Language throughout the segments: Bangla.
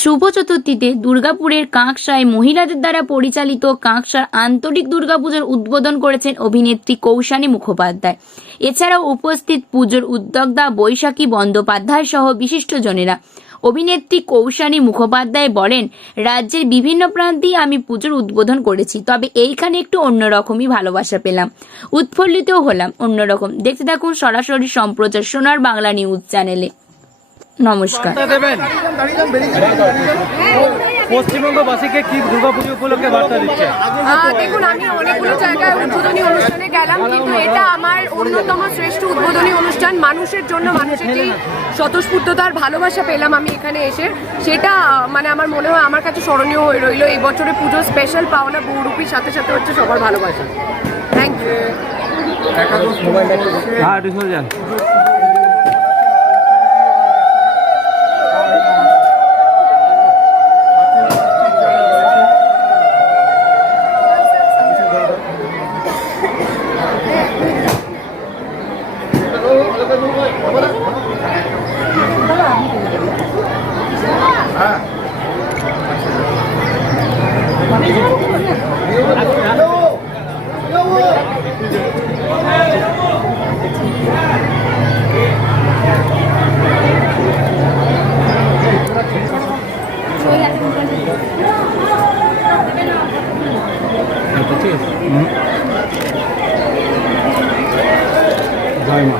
শুভ চতুর্থীতে দুর্গাপুরের কাঁকসায় মহিলাদের দ্বারা পরিচালিত কাঁকসার আন্তরিক দুর্গাপুজোর উদ্বোধন করেছেন অভিনেত্রী কৌশানী মুখোপাধ্যায়। এছাড়াও উপস্থিত পুজোর উদ্যোক্তা বৈশাখী বন্দ্যোপাধ্যায় সহ বিশিষ্টজনেরা। অভিনেত্রী কৌশানী মুখোপাধ্যায় বলেন, রাজ্যের বিভিন্ন প্রান্তেই আমি পুজোর উদ্বোধন করেছি, তবে এইখানে একটু অন্যরকমই ভালোবাসা পেলাম, উৎফুল্লিতও হলাম। অন্যরকম দেখতে থাকুন সরাসরি সম্প্রচার সোনার বাংলা নিউজ চ্যানেলে। নমস্কার। পশ্চিমবঙ্গবাসীকে কি দুর্গাপুজো উপলক্ষে বার্তা দিচ্ছে? দেখুন, আমি অনেকগুলো জায়গায় উদ্বোধনী অনুষ্ঠানে গেলাম, কিন্তু এটা আমার অন্যতম শ্রেষ্ঠ উদ্বোধনী অনুষ্ঠান। মানুষের জন্য, মানুষের যেই স্বতঃস্ফূর্ততার ভালোবাসা পেলাম আমি এখানে এসে, সেটা মানে আমার মনে হয় আমার কাছে স্মরণীয় হয়ে রইল। এই বছরে পুজোর স্পেশাল পাওনা বহুরূপীর সাথে সাথে হচ্ছে সবার ভালোবাসা। Thank you. জয় মা।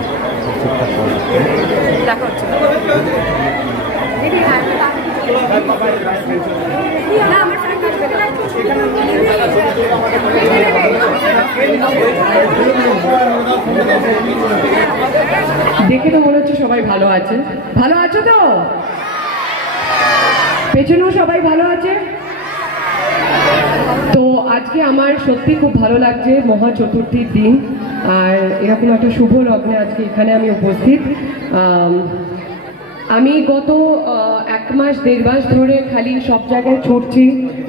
দেখে তো মনে হচ্ছে সবাই ভালো আছে। ভালো আছো তো? পেছনেও সবাই ভালো আছে তো? আজকে আমার সত্যি খুব ভালো লাগছে, মহা চতুর্থীর দিন, আর এরকম একটা শুভ লগ্নে আজকে এখানে আমি উপস্থিত। আমি গত 1 মাস 1.5 মাস ধরে খালি সব জায়গায় ছুটছি,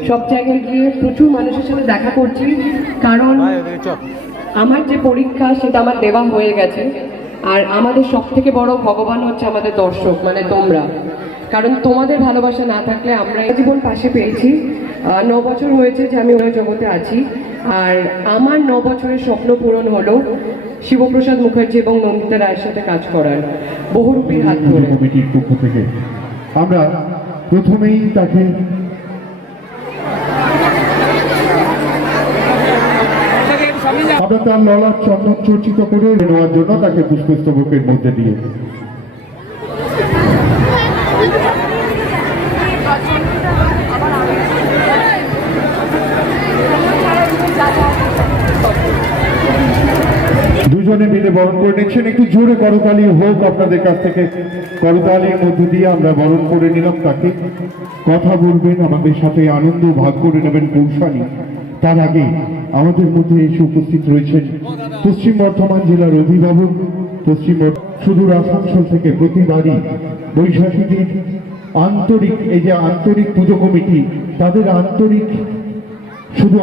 সব জায়গায় গিয়ে প্রচুর মানুষের সাথে দেখা করছি, কারণ আমার যে পরীক্ষা সেটা আমার দেওয়া হয়ে গেছে। আর আমাদের সব থেকে বড় ভগবান হচ্ছে আমাদের দর্শক, মানে তোমরা। কারণ তোমাদের ভালোবাসা না থাকলে আমরা জীবন পাশে পেয়েছি। 9 বছর হয়েছে যে আমি ওই জগতে আছি, আর আমার 9 বছরের স্বপ্ন পূরণ হলো শিবপ্রসাদ মুখার্জি এবং নন্দিতা রায়ের সাথে কাজ করার, বহুরূপীর হাত ধরে। কমিটির পক্ষ থেকে আমরা প্রথমেই তাকে আমরা তার ললাট চন্দন চর্চিত করে নেওয়ার জন্য তাকে পুষ্পস্তবকের মধ্যে দিয়ে দুজনে মিলে বরণ করে নিচ্ছেন। একটু জোরে করতালি হোক আপনাদের কাছ থেকে। করতালির মধ্য দিয়ে আমরা বরণ করে নিলাম তাকে। কথা বলবেন, আমাদের সাথে আনন্দ ভাগ করে নেবেন কৌশানী। তার আগে আমাদের মধ্যে এসে উপস্থিত রয়েছেন পশ্চিম বর্ধমান জেলার অভিভাবক, সুদূর আসানসোল থেকে প্রতিবারই বৈশাখীদের আন্তরিক, এই যে আন্তরিক পুজো কমিটি, তাদের আন্তরিক শুধু